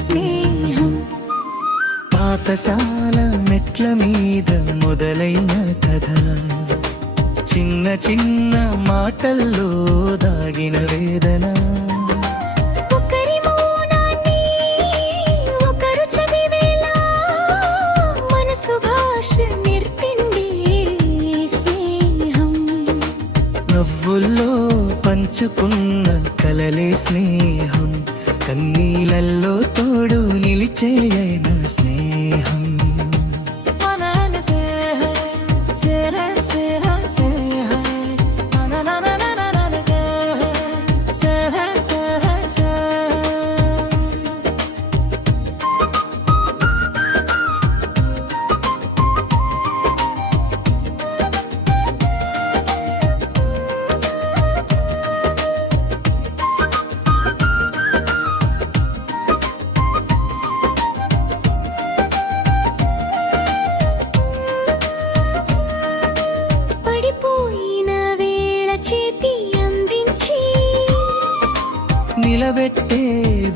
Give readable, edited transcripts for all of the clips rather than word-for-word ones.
స్నేహం. పాఠశాల మెట్ల మీద మొదలైన కథ, చిన్న చిన్న మాటల్లో దాగిన వేదన. ఒకరి మౌనాన్ని ఒకరు చదివేలా మనసు భాష నేర్పింది స్నేహం. నవ్వుల్లో పంచుకున్న కలలే స్నేహం, కన్నీళ్ళల్లో తోడు నిలిచేయైన స్నేహం. నిలబెట్టే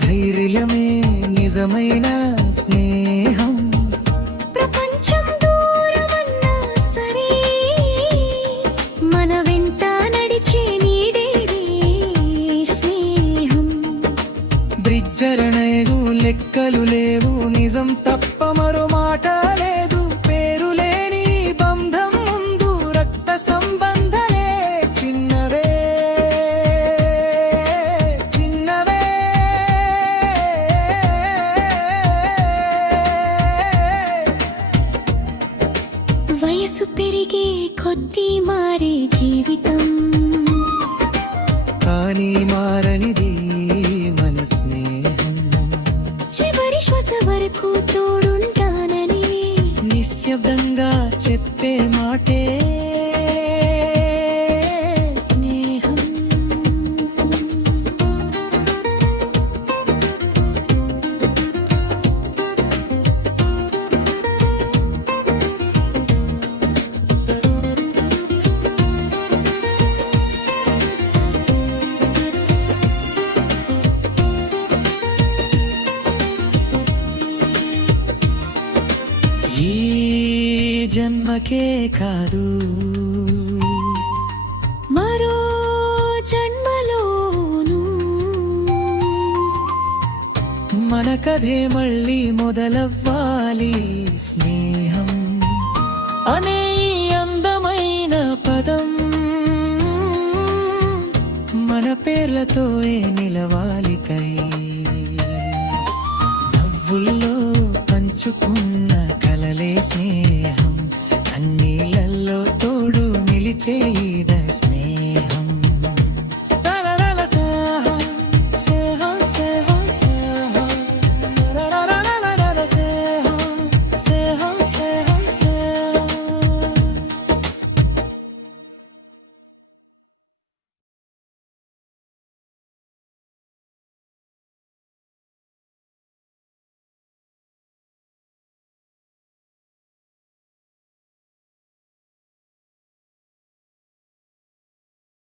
ధైర్యమే నిజమైన స్నేహం. ప్రపంచం దూరమన్నా సరే మన వెంట నడిచే నీడేరే స్నేహం. బ్రిడ్జరణకు లెక్కలు లేవు, నిజం తప్ప మరో మాట లేదు. పేరు లేని బంధం ముందు రక్త సంబంధలే చిన్నవే చిన్నవే. వయసు పెరిగే కొద్దీ మారే జీవితం, కానీ మారనిది మన స్నేహం. చివరి శ్వాస వరకు తోడుంటానని నిశ్శబ్దంగా చెప్పే మాటే స్నేహం. ఈ జన్మకే కాదు మరో జన్మలోను మన కథే మళ్ళీ మొదలవ్వాలి. స్నేహం అనే ఈ అందమైన పదం మన పేర్లతో నిలవాలి. కై నవ్వుల్లో పంచుకు